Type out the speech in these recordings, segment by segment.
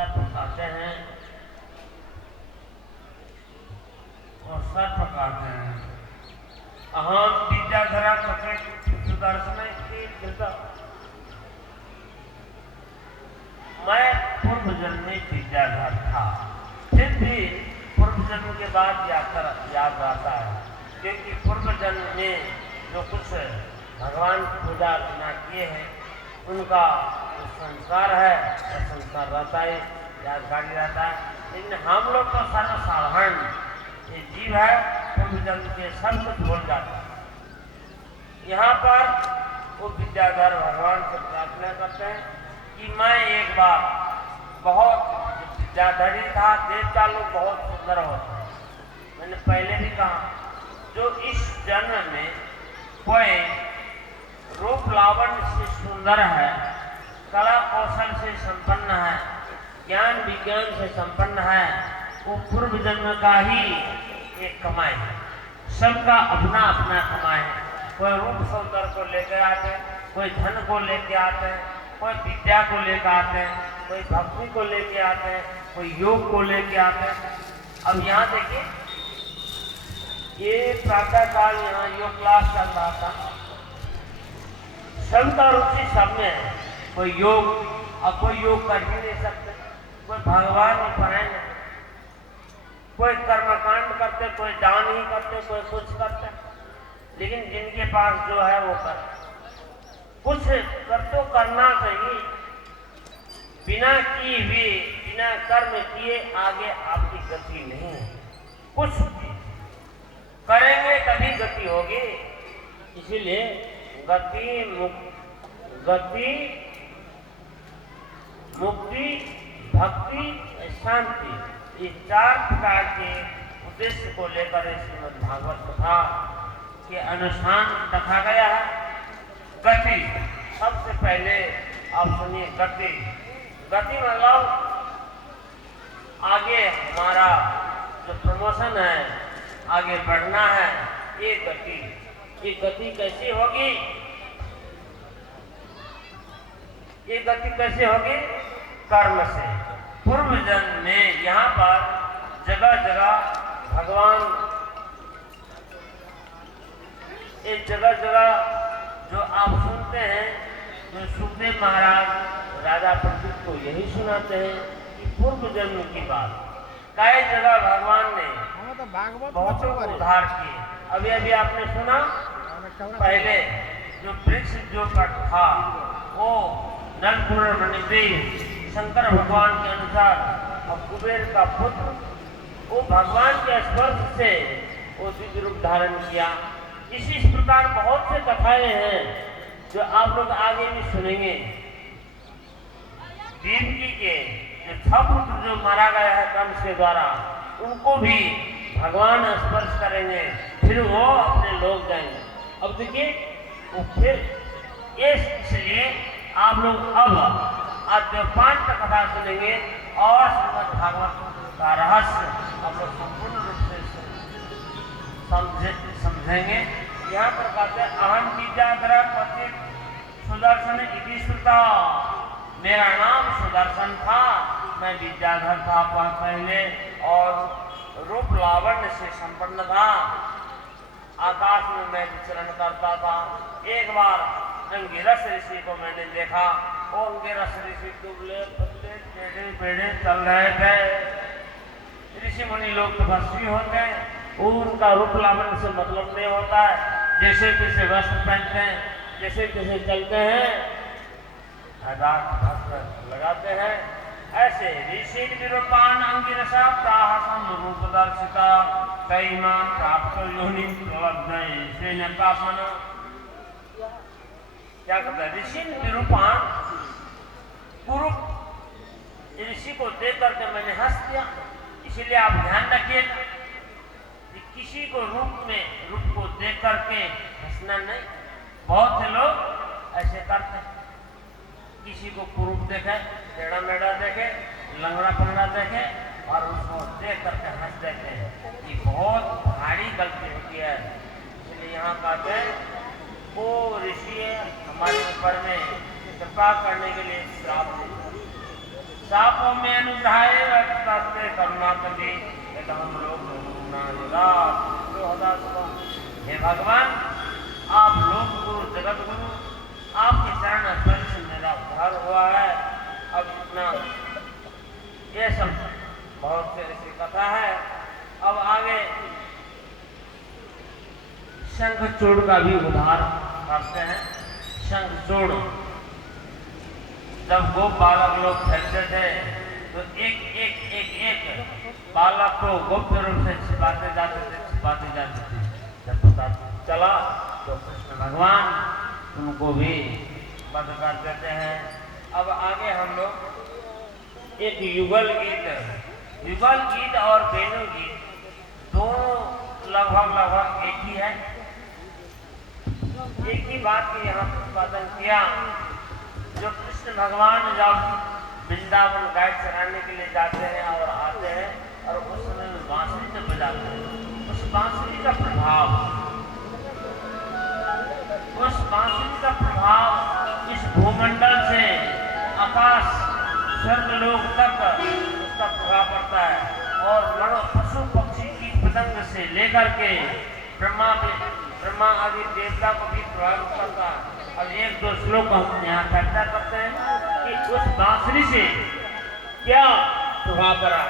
Sir पकाते हैं और सर पकाते हैं। अहम विद्याधरा कपड़े सुदर्शन की कृता। मैं पूर्व जन्म में विद्याधर था, फिर भी पूर्व जन्म के बाद याद आता है, क्योंकि पूर्व जन्म में जो कुछ भगवान की पूजा अर्चना किए हैं उनका जो संस्कार है वह संस्कार रहता है, यादगारी रहता है। लेकिन हम लोग तो सर्वसाधारण ये जीव है, पूर्व जन्म के सब कुछ भूल जाता है। यहाँ पर वो विद्याधर भगवान से प्रार्थना करते हैं कि मैं एक बार बहुत विद्याधरी था, देवता लोग बहुत सुंदर होते हैं। मैंने पहले भी कहा, जो इस जन्म में कोई रूप लावण्य से सुंदर है, कला कौशल से संपन्न है, ज्ञान विज्ञान से संपन्न है, वो पूर्व जन्म का ही एक कमाई है। सबका अपना अपना कमाई है। कोई रूप सौंदर्य को लेकर आते हैं, कोई धन को लेके आते हैं, कोई विद्या को लेकर आते हैं, कोई भक्ति को लेके आते हैं, कोई योग को लेके आते हैं। अब यहाँ देखिए, ये प्रातः काल यहाँ योग क्लास चल रहा था, सबका रुचि सब में है। कोई योग, अब कोई योग कर ही नहीं सकते, कोई भगवान ही पढ़े नहीं, कोई कर्मकांड करते, कोई दान ही करते, कोई कुछ करते। लेकिन जिनके पास जो है वो कर, कुछ कर तो करना चाहिए। बिना किए हुए, बिना कर्म किए आगे आपकी गति नहीं है। कुछ करेंगे तभी गति होगी। इसीलिए गति, मुक्ति, भक्ति, शांति, इस 4 प्रकार के उद्देश्य को लेकर श्रीमद् भागवत कथा के अनुसार रखा गया है। गति, सबसे पहले आप सुनिए, गति मतलब आगे हमारा जो प्रमोशन है, आगे बढ़ना है, ये गति कैसी होगी? ये गति कैसे होगी? कर्म से। पूर्व जन्म में यहाँ पर जगह जगह भगवान, एक जगह जो आप सुनते हैं, जो सुखदेव महाराज राजा परीक्षित को यही सुनाते हैं कि पूर्व जन्म की बात कई जगह भगवान ने बहुत उद्धार किए। अभी आपने सुना, पहले जो वृक्ष जो कट था वो नलकुबर मणिदेव शंकर भगवान के अनुसार और कुबेर का पुत्र, वो भगवान के स्पर्श से वो दिव्य रूप धारण किया। इसी प्रकार बहुत से कथाएं हैं जो आप लोग आगे भी सुनेंगे। देवकी के जो 6 पुत्र जो मारा गया है कंस के द्वारा, उनको भी भगवान स्पर्श करेंगे, फिर वो अपने लोग जाएंगे। अब देखिए, वो फिर इसलिए आप लोग अब आद्योपान का कथा सुनेंगे और श्रीमद् भागवत का रहस्य आप लोग संपूर्ण रूप से समझेंगे। यहाँ पर कहते हैं, अहम विद्याधर पति सुदर्शन इति श्रुता। मेरा नाम सुदर्शन था, मैं विद्याधर था पहले, और रूप लावण्य से संपन्न था। आकाश में मैं विचरण करता था। एक बार अंगिरस ऋषि को मैंने देखा, वो अंगिरस ऋषि दुबले पतले टेढ़े पेढ़े चल रहे थे। ऋषि मुनि लोग तपस्वी होते हैं, उनका रूप लावण्य से मतलब नहीं होता है। जैसे किसे वस्त्र पहनते हैं, जैसे किसे चलते हैं, लगाते हैं, ऐसे ऋषि निरूपान अंगिरसा प्राहसम रूप दर्शिता कैमा प्राप्त योनि से न पापन। क्या कहते हैं? ऋषि निरूपान, कुरूप ऋषि को देख करके मैंने हंस दिया। इसीलिए आप ध्यान रखिएगा कि किसी को रूप को देख करके हंसना नहीं। बहुत से लोग ऐसे करते हैं, किसी को कुरूप देखे, टेढ़ा मेढ़ा देखे, लंगड़ा पंगड़ा देखे और उसको देख करके हंस देते हैं। ये बहुत भारी गलती होती है। इसलिए यहाँ कहते हैं, वो ऋषि हमारे ऊपर में कृपा करने के लिए श्राप देते। सापों में अनुग्रहाय रक्षास्ते करुणा तभी हम लोग हे भगवान, आप लोक गुरु जगत गुरु, आपके चरण स्पर्श से मेरा उद्धार हुआ है। अब इतना ये सब बहुत से ऐसी कथा है। अब आगे शंखचूड़ का भी उद्धार करते हैं। शंखचूड़ जब गोप बालक लोग खेलते थे तो एक बालक को गुप्त रूप से छिपाते जाते थे। जब पता चला तो कृष्ण भगवान उनको भी वध कर देते हैं। अब आगे हम लोग एक युगल गीत और वेणु गीत दोनों लगभग एक ही है। एक ही बात की यहाँ प्रतिपादन किया। जो कृष्ण भगवान जब वृंदावन गाय चराने के लिए जाते हैं और आते हैं और उस समय में बांसुरी जब बजाते हैं, उस बांसुरी का प्रभाव इस भूमंडल से आकाश स्वर्गलोक तक उसका प्रभाव पड़ता है। और पशु पक्षी की पतंग से लेकर के ब्रह्मा आदि देवता को भी प्रभावित करता है। अब एक दो श्लोक हम यहाँ चर्चा करते हैं कि उस बांसुरी से क्या प्रभाव पड़ा।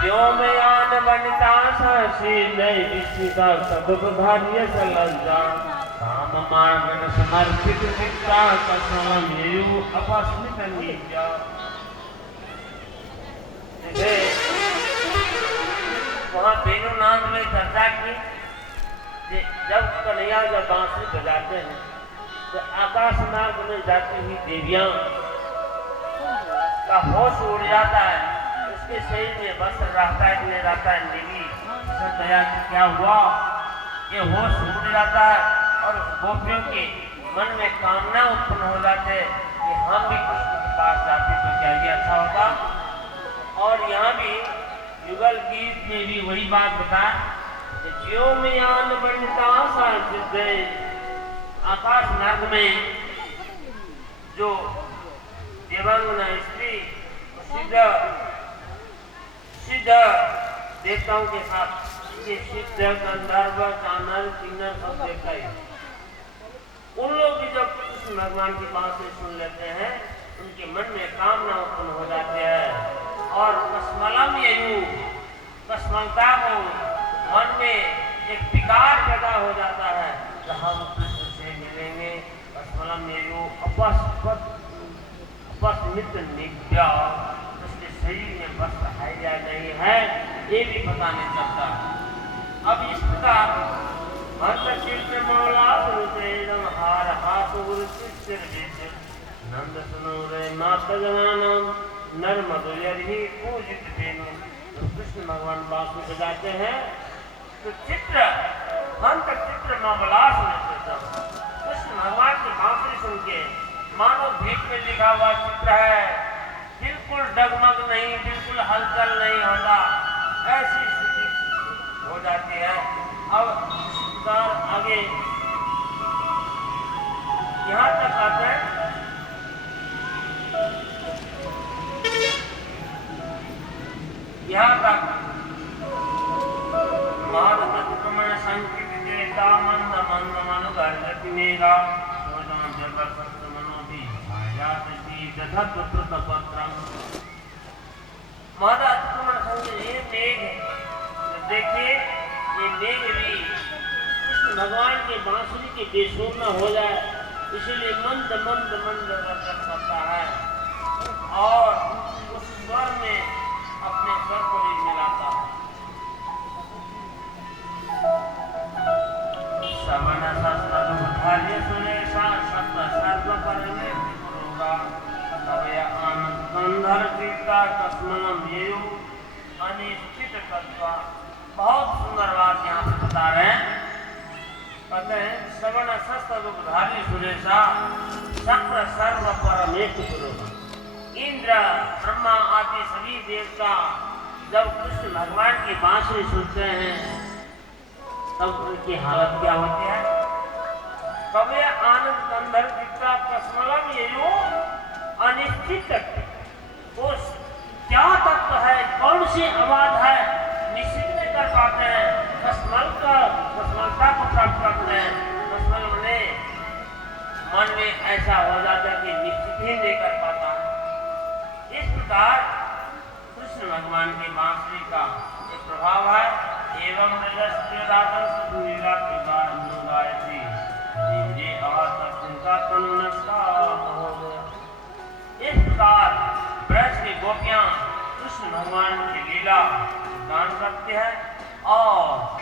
व्योमयान वनिता सहसी नई विस्मिता सदुपधार्य सलंजा काम मार्ग समर्पित नित्या कसम येयु अपस्मित नीत्या। वहाँ वेणुनाद में चर्चा की जब कन्हैया जब बांसुरी बजाते हैं तो आकाश मार्ग में जाती हुई देवियां का होश उड़ जाता है। उसके शरीर में वस्त्र रहता है कि नहीं रहता है, देवी सब दया क्या हुआ, ये होश उड़ जाता है। और गोपियों के मन में कामना उत्पन्न हो जाते हैं कि हम भी कृष्ण के पास जाते तो क्या ये अच्छा होता। और यहाँ भी युगल गीत में भी वही बात बताया, व्योमयान वनिता सहसी, आकाश मार्ग में जो देवांगना स्त्री सिद्ध देवताओं के साथ सिद्ध गंधर्व चानर किन्नर सब देवता ही, उन लोग भी जब कृष्ण भगवान की बात से सुन लेते हैं उनके मन में कामना उत्पन्न हो जाते हैं। और कसमलता को मन में एक विकार पैदा हो जाता है कि हम कृष्ण से मिलेंगे। अपस्मित नित्या, उसके शरीर में वस्त्र है या नहीं है ये भी पता नहीं चलता। अब इस प्रकार हार हाथ नंद सुनो रे माता जनानम नर्मदोयर्हि पूजित वेणु। कृष्ण भगवान बांसुरी बजाते हैं तो चित्र मामलास कृष्ण भगवान की बांसुरी सुन के मानो भीख में लिखा हुआ चित्र है, बिल्कुल डगमग नहीं, बिल्कुल हलचल नहीं होता, ऐसी स्थिति हो जाती है। अब आगे यहाँ तक आते हैं यहाँ तक महादत्तमन संकित देता मंद मंद मनु गर्गति मेरा सोजन जगर सत्य मनोधि भायात दी दधत प्रतपत्रम। महादत्तमन संकित ये मेघ देखिए, ये मेघ भी कृष्ण भगवान के बांसुरी के बेसुर न हो जाए इसीलिए मंद मंद मंद गर्जन करता है और उस स्वर में अपने स्वर को भी मिलाता है। श्रवण शास्त्र दुधार्य सुनेशा शब्द सर्व परमे पुरोगा तवया आनंद गंधर गीता तस्मनम येयु अनिश्चित तत्वा। बहुत सुंदर बात यहाँ पे बता रहे हैं। कहते हैं श्रवण शास्त्र दुधार्य सुनेशा शब्द सर्व परमे पुरोगा। इंद्र ब्रह्मा आदि सभी देवता जब कृष्ण भगवान की बांसुरी सुनते हैं तब उनकी हालत क्या होती है। कवि आनंद गंधर्व चित्ता कसमलम येयु अनिश्चित कृष्ण भगवान की बांसुरी का एक प्रभाव है। एवं लीला के बाद गाय थी धीरे आवाज तक जिनका तन नष्ट हो गया। इस प्रकार ब्रज की गोपियां कृष्ण भगवान की लीला गान करती है और